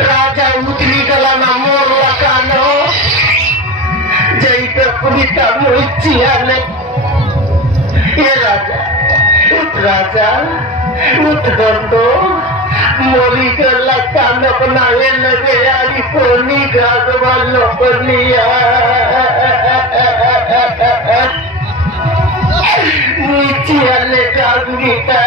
राजा उतरी गला ना मोर लकानो जैते पुनिता मोचियाले ये राजा उठ दंडो मोरी गला कानो बनाए लगे यारी कोनी गागवा लोपनिया मोचियाले गागुनीता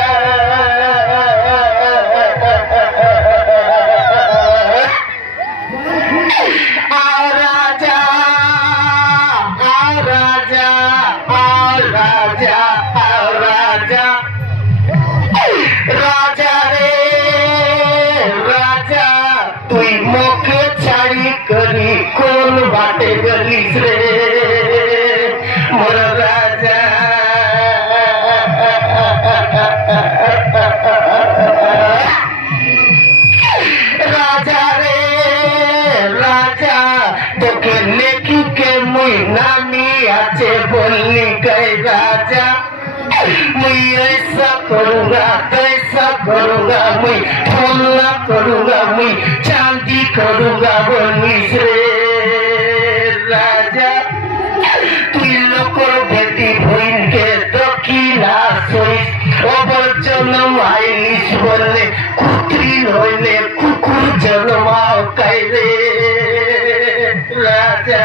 करी कौन बाटे गलीस रे मोर राजा राजा रे राजा तोके लेकी के मुई नानी आचे बोलनी गई राजा मुई ऐसा करूंगा तैसा करूंगा मुई फूलना करूंगा मुई चांदी करूंगा बोलनी से राजा तुई लोकर बेटी बहन के दक्षिणा सोई ओबर जन्म आईलिस बोलने कुत्री होने कुकुर जन्माओ कैले राजा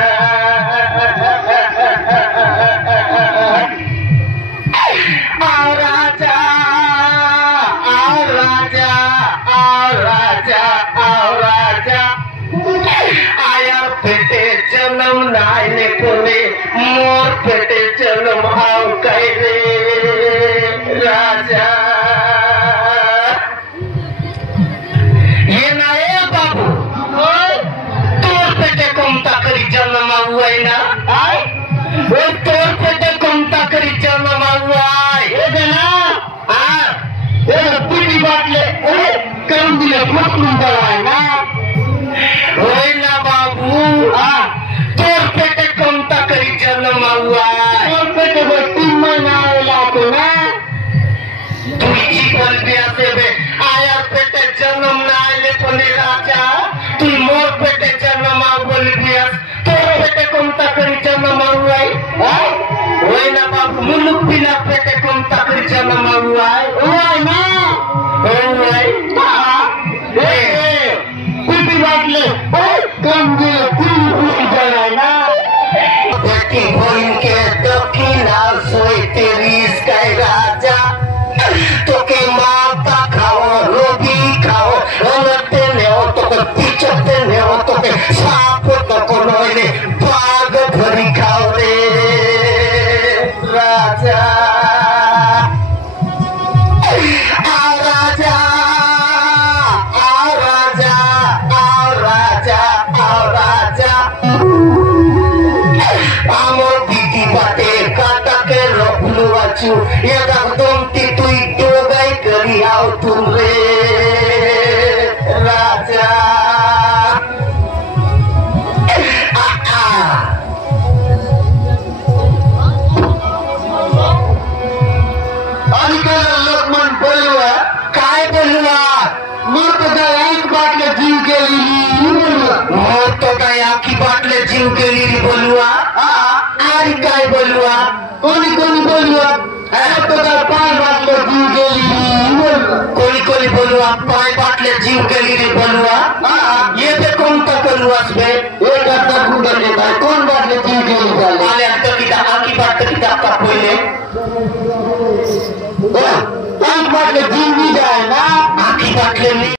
जन्म नायने कोने मोर पेटे जन्म आओ कैले राजा ये ना ए बाबू तोर पेटे कमता करी जन्म हुआ ना आय वो तोर पेटे कमता करी जन्म हुआ है ना हाँ ये पूरी बात ले कम दिले फटूं दवाई ना होय ना बाबू हाँ तोर पेटे कमता करी जन्म हुआ है तोर पेटे वो 3 महीना लाको ना तू जीवन दिया से बे आया पेटे जन्म ना आले कोने राजा तू मोर पेटे जन्म आ बोल दिया तोर पेटे कमता करी जन्म हुआ है होय ना बाबू मुलुक बिना पेटे कमता करी जन्म हुआ है ना होय गेली मोर तो काय आखी बाटले जीव गेली रे बोलुआ आणि काय बोलुआ कोणी कोणी बोलुआ तो काय पाय बाटले जीव गेली कोणी कोणी बोलुआ पाय बाटले जीव गेली रे बोलुआ ये पे कोणता कलुआस बे एक आता कुंडा देता कौन बाटले जीव गेली झाले